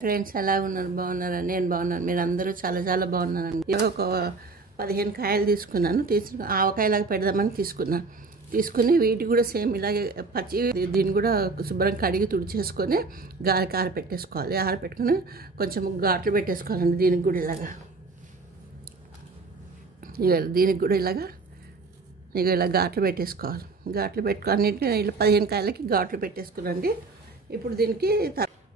Friends ఎలా ఉన్నారు? బాగున్నారా? నేను బాగున్నాను. మీరు అందరూ చాలా చాలా బాగున్నారండి. ఒక 15 కాయలు తీసుకున్నాను. ఆవకాయలాగా పెడదామని తీసుకుని వీటి కూడా సేమ్ ఇలాగే పచ్చి దీన్ని కూడా శుభ్రం కడిగి తుడిచేసుకొని గాలికి ఆరపెట్టేసుకోవాలి. ఆరపెట్టుకుని కొంచెం ఘాట్లు పెట్టేసుకోవాలండి. దీనికి కూడా ఇలాగా దీనికి కూడా ఇలాగా ఇలా ఘాట్లు పెట్టేసుకోవాలి. ఘాట్లు పెట్టుకొని ఇలా 15 కాయలకి ఘాట్లు పెట్టేసుకునండి. ఇప్పుడు దీనికి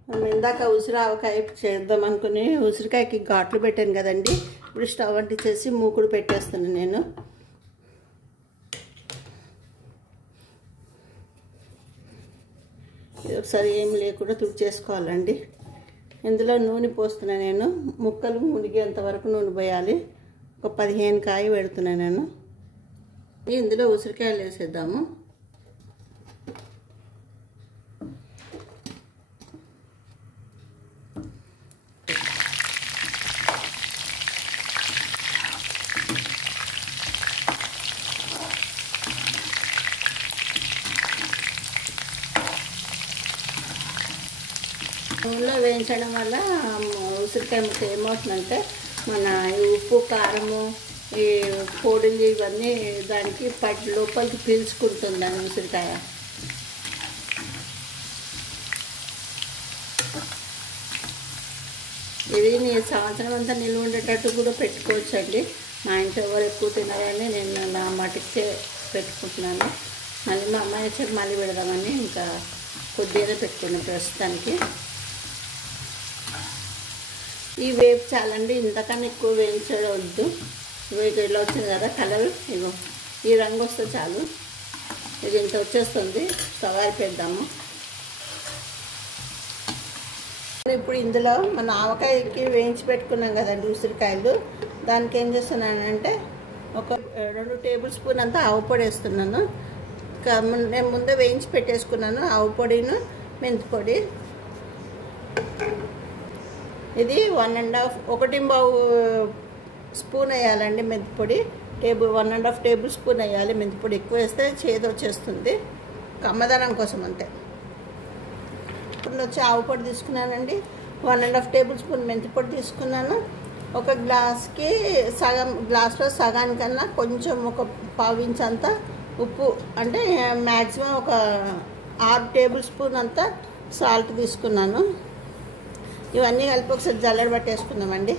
మనం ఇందాక ఉసిరావకాయ చేద్దాం అనుకుని ఉసిరికాయకి ఘాట్లు పెట్టాను కదండి. ఇప్పుడు స్టవ్ అంటించేసి మూకుడు పెట్టేస్తున్నాను నేను. ఒకసారి ఏం లేకుండా తుడిచేసుకోవాలండి. ఇందులో నూనె పోస్తున్నాను నేను. ముక్కలు మునిగేంత వరకు నూనె పోయాలి. ఒక 15 కాయ పెడుతున్నాను నేను. ఇందులో ఉసిరికాయలు వేసేద్దాము. నూనెలో వేయించడం వల్ల ఉసిరికాయ ముక్క ఏమవుతుందంటే మన ఉప్పు కారము ఈ పొడులు ఇవన్నీ దానికి లోపలికి పీల్చుకుంటుందని ఉసిరికాయ. ఇది నేను సంవత్సరం అంతా నిల్వ ఉండేటట్టు కూడా పెట్టుకోవచ్చు అండి. మా ఇంట్లో ఎవరు ఎక్కువ తినాలని నేను నా మటుకే పెట్టుకుంటున్నాను. మళ్ళీ మా అమ్మాయి వచ్చాక మళ్ళీ పెడదామని ఇంకా కొద్దిగానే పెట్టుకున్నాను ప్రస్తుతానికి. ఈ వేపు చాలండి, ఇంతకన్నా ఎక్కువ వేయించడం వద్దు. ఇలా వచ్చింది కదా కలర్, ఇగో ఈ రంగు వస్తే చాలు. ఇది ఇంత వచ్చేస్తుంది. సవారి పెడదాము. ఇప్పుడు ఇందులో మన ఆవకాయకి వేయించి పెట్టుకున్నాం కదండి ఉసిరికాయలు. దానికి ఏం చేస్తున్నానంటే ఒక 2 టేబుల్ స్పూన్ అంతా ఆవు పొడి వేస్తున్నాను. నేను ముందే వేయించి పెట్టేసుకున్నాను ఆవు పొడిను మెంతి పొడి. ఇది 1.5 స్పూన్ వేయాలండి మెంతిపొడి. 1.5 టేబుల్ స్పూన్ వేయాలి మెంతిపొడి. ఎక్కువ వేస్తే చేదు వచ్చేస్తుంది, కమ్మదనం కోసం అంతే. ఇప్పుడు వచ్చి ఆవు పొడి తీసుకున్నానండి. 1.5 టేబుల్ స్పూన్ మెంతిపొడి తీసుకున్నాను. ఒక గ్లాస్కి గ్లాస్లో సగానికన్నా కొంచెం ఒక 1/4 ఇంచ్ అంతా ఉప్పు, అంటే మ్యాక్సిమం ఒక 6 టేబుల్ స్పూన్ అంతా సాల్ట్ తీసుకున్నాను. ఇవన్నీ కలిపి ఒకసారి జల్లెడ పట్టేసుకున్నామండి.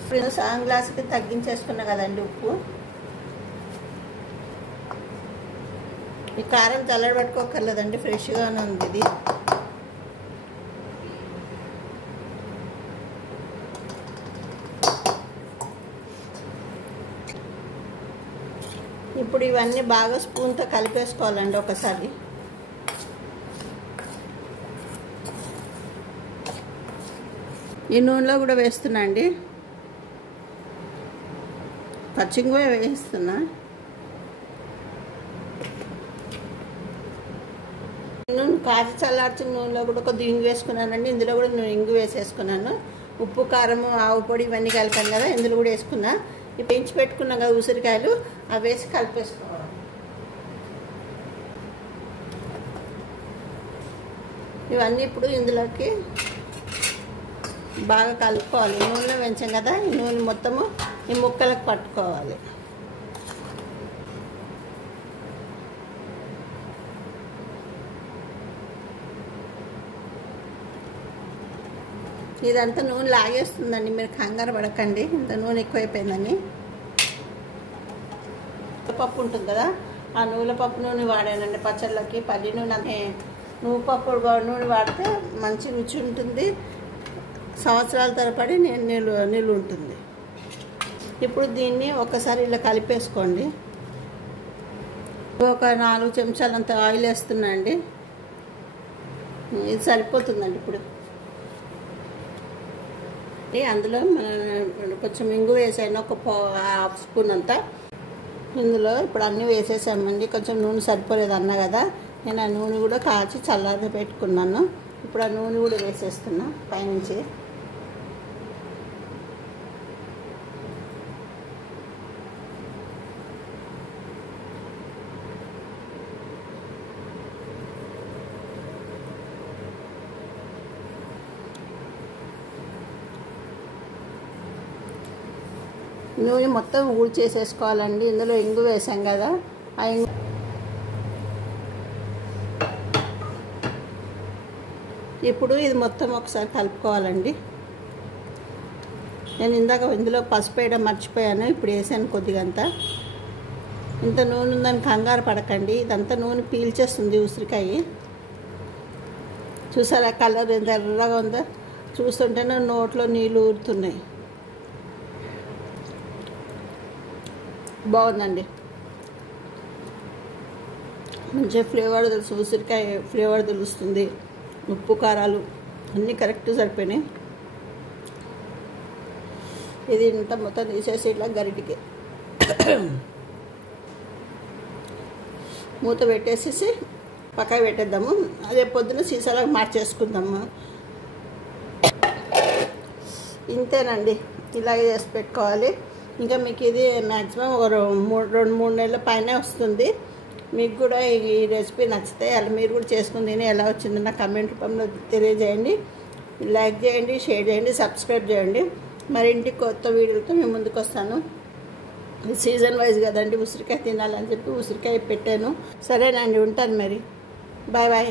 ఇప్పుడు సగం గ్లాసుకి తగ్గించేసుకున్నా కదండి ఉప్పు. ఈ కారం జల్లెడ పట్టుకోకర్లేదండి, ఫ్రెష్గానే ఉంది ఇది. ఇప్పుడు ఇవన్నీ బాగా స్పూన్తో కలిపేసుకోవాలండి ఒకసారి. ఈ నూనెలో కూడా వేస్తున్నా అండి, పచ్చిమిరపకాయ వేస్తున్నా. నూనె కాచి చల్లార్చిన నూనెలో కూడా కొద్దిగా ఇంగు వేసుకున్నానండి. ఇందులో కూడా నేను ఇంగు వేసేసుకున్నాను. ఉప్పు కారము ఆవు పొడి ఇవన్నీ కలిపాను కదా, ఇందులో కూడా వేసుకున్నా. ఇప్పుడు వేయించి పెట్టుకున్నాం కదా ఉసిరికాయలు, అవి వేసి కలిపేసుకోవాలి. ఇవన్నీ ఇప్పుడు ఇందులోకి బాగా కలుపుకోవాలి. నూనెలో వేయించాం కదా, ఈ నూనె మొత్తము ఈ ముక్కలకు పట్టుకోవాలి. ఇదంతా నూనె లాగేస్తుందండి, మీరు కంగారు పడకండి ఇంత నూనె ఎక్కువైపోయిందని. పప్పు ఉంటుంది కదా, ఆ నూనెపప్పు నూనె వాడానండి పచ్చళ్ళకి. పల్లి నూనె నువ్వుపప్పు నూనె వాడితే మంచి రుచి ఉంటుంది, సంవత్సరాల తరబడి నిల్వ ఉంటుంది. ఇప్పుడు దీన్ని ఒకసారి ఇలా కలిపేసుకోండి. ఒక 4 చెంచాలంత ఆయిల్ వేస్తున్నా అండి. ఇది సరిపోతుందండి. ఇప్పుడు అందులో కొంచెం ఇంగు వేసాను, ఒక 1/2 స్పూన్ అంతా. ఇందులో ఇప్పుడు అన్నీ వేసేసామండి. కొంచెం నూనె సరిపోలేదు అన్నా కదా, నేను ఆ నూనె కూడా కాచి చల్లారి పెట్టుకున్నాను. ఇప్పుడు ఆ నూనె కూడా వేసేస్తున్నా పైనుంచి. నూనె మొత్తం ఊడి చేసేసుకోవాలండి. ఇందులో ఇంగు వేసాం కదా, ఆ ఇంగు ఇప్పుడు ఇది మొత్తం ఒకసారి కలుపుకోవాలండి. నేను ఇందాక ఇందులో పసుపు వేయడం మర్చిపోయాను, ఇప్పుడు వేసాను కొద్దిగా అంతా. ఇంత నూనె ఉందని కంగారు పడకండి, ఇదంతా నూనె పీల్చేస్తుంది ఉసిరికాయ. చూసారా కలర్ ఎంత ఎర్రగా ఉందో, చూస్తుంటేనే నోట్లో నీళ్ళు ఊరుతున్నాయి. బాగుందండి, మంచిగా ఫ్లేవర్ తెలుసు, ఉసిరికాయ ఫ్లేవర్ తెలుస్తుంది. ఉప్పు కారాలు అన్నీ కరెక్ట్ సరిపోయినాయి. ఇది ఇంత మొత్తం తీసేసి ఇట్లా గరిటికి మూత పెట్టేసేసి పక్కన పెట్టేద్దాము. అదే పొద్దున సీసాలకు మార్చేసుకుందాము. ఇంతేనండి, ఇలాగే చేసి పెట్టుకోవాలి. ఇంకా మీకు ఇది మ్యాక్సిమం ఒక 2-3 నెలల పైనే వస్తుంది. మీకు కూడా ఈ రెసిపీ నచ్చితే అలా మీరు కూడా చేసుకుని తిని ఎలా వచ్చిందో నా కమెంట్ రూపంలో తెలియజేయండి. లైక్ చేయండి, షేర్ చేయండి, సబ్స్క్రైబ్ చేయండి. మరింటి కొత్త వీడియోలతో మేము ముందుకు వస్తాను. సీజన్ వైజ్ కదండి, ఉసిరికాయ తినాలని చెప్పి ఉసిరికాయ పెట్టాను. సరేనండి, ఉంటాను మరి. Bye bye.